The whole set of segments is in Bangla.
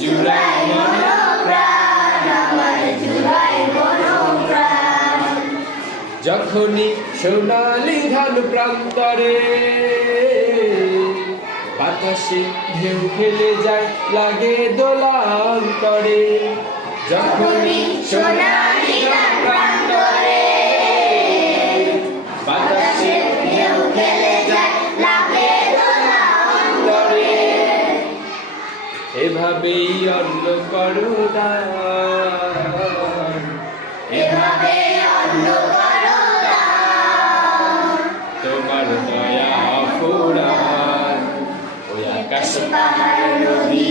জুড়াই মনোপ্রাণ আমার, জুড়াই মনোপ্রাণ। যখনই সোনালি ধান প্রান্তরে বাতাসে ঢেউ খেলে যায় লাগে দোলান্তরে। যখনই সোনালি ধান প্রান্তরে বাতাসে ঢেউ খেলে যায় লাগে দোলান্তরে। এভাবেই অন্য করো দান, এভাবেই অন্য করো দান। তোমার দয়া ফুরান ওই আকাশ পাহাড় নদী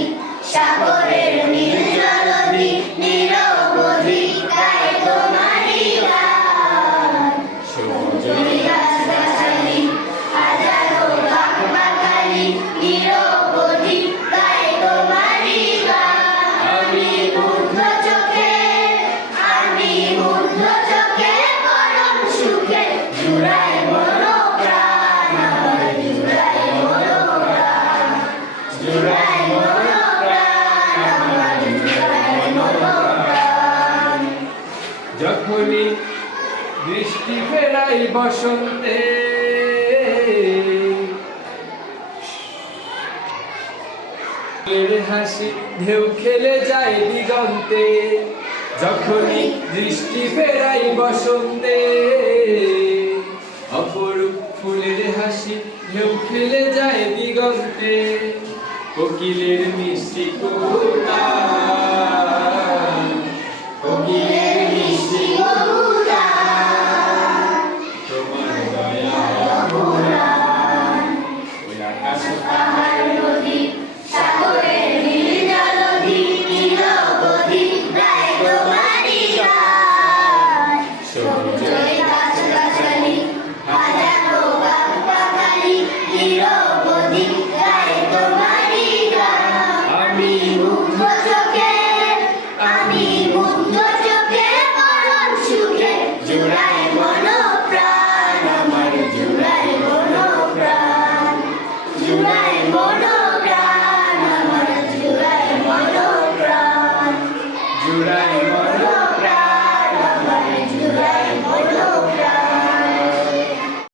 সাগরের নীল জলধি নিরবধি গায় তোমারই গান। সবুজই গাছগাছালি হাজারো বাঘ বাঘালি নিরবধি গায় তোমারই গান। আমি মুগ্ধ চোখে, আমি মুগ্ধ চোখে পরম সুখে জুড়াই মনোপ্রাণ আমার, জুড়াই মনোপ্রাণ, জুড়াই মনোপ্রাণ আমার, জুড়াই মনোপ্রাণ। যখনই দৃষ্টি ফেরাই বসন্তে হাসি ঢেউ খেলে যায় দিগন্তে। যখনই দৃষ্টি ফেরাই বসন্তে অপরূপ ফুলের হাসি ঢেউ খেলে যায় দিগন্তে। কোকিলের মিষ্টি কুহুতান, কোকিলের মিষ্টি কুহুতান। তোমার দয়া অফুরান ওই আকাশ পাহাড় নদী সাগরের নীল জলধি নিরবধি গায় তোমারই গান। সবুজই গাছগাছালি হাজারো বাঘ বাঘালি নিরবধি গায় তোমারই গান। আমি মুগ্ধ চোখে, আমি মুগ্ধ চোখে পরম সুখে জুড়াই মনোপ্রাণ আমার, জুড়াই মনোপ্রাণ, জুড়াই মনোপ্রাণ আমার, জুড়াই মনোপ্রাণ, জুড়াই